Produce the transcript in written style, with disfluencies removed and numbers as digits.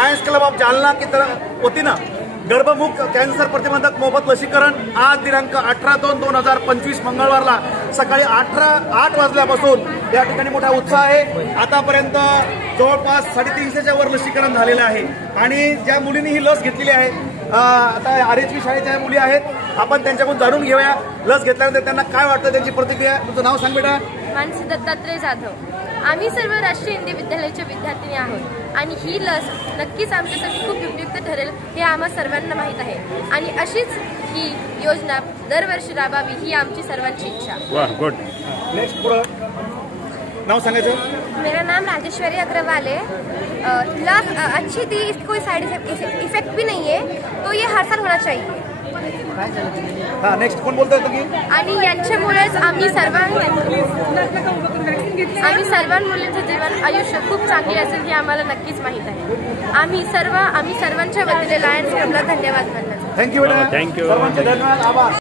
Lions club of Jalna की वतीनं गर्भमुख cancer प्रतिबंधक मोफत लसीकरण आज दिनांक 18/2/2025 मंगळवारला सकाळी 8 वाजल्यापासून या ठिकाणी मोठा उत्साह आहे। आतापर्यंत जवळपास 350च्या वर लसीकरण झालेलं आहे आणि ज्या मुलींनी ही लस घेतलेली आहे, आता RHV शाळेच्या मुली आहेत, आपण त्यांच्याकडून जाणून घेऊया लस घेतल्यानंतर त्यांना काय वाटतं, त्यांची प्रतिक्रिया। तुझं नाव सांग बेटा। मानसी दत्तात्रय जाधव। आम्ही सर्व राष्ट्रीय हिंदी विद्यालयाच्या विद्यार्थिनी आहोत आणि ही लस नक्कीच आमच्यासाठी खूप उपयुक्त ठरेल हे आम्हा सर्वांना माहीत आहे आणि अशीच ही योजना दरवर्षी राबावी ही आमची सर्वांची इच्छा। वाह, गुड। नेक्स्ट पुढे नाव सांगायचं। मेरा नाम राजेश्वरी अग्रवाल है। लस अच्छी थी, इसकी कोई साइड इफेक्ट भी नहीं है, तो ये हर साल होना चाहिए। हाँ, नेक्स्ट कोण बोलतोय तुम्ही? आणि यांच्यामुळेच आम्ही मुलींचं जीवन आयुष्य खूप चांगले असेल हे आम्हाला नक्कीच माहीत आहे। आम्ही सर्वांच्या वतीने लायन्स क्लबला धन्यवाद मानतो। थँक्यू बेटा, थँक्यू, सर्वांचे धन्यवाद, आभार।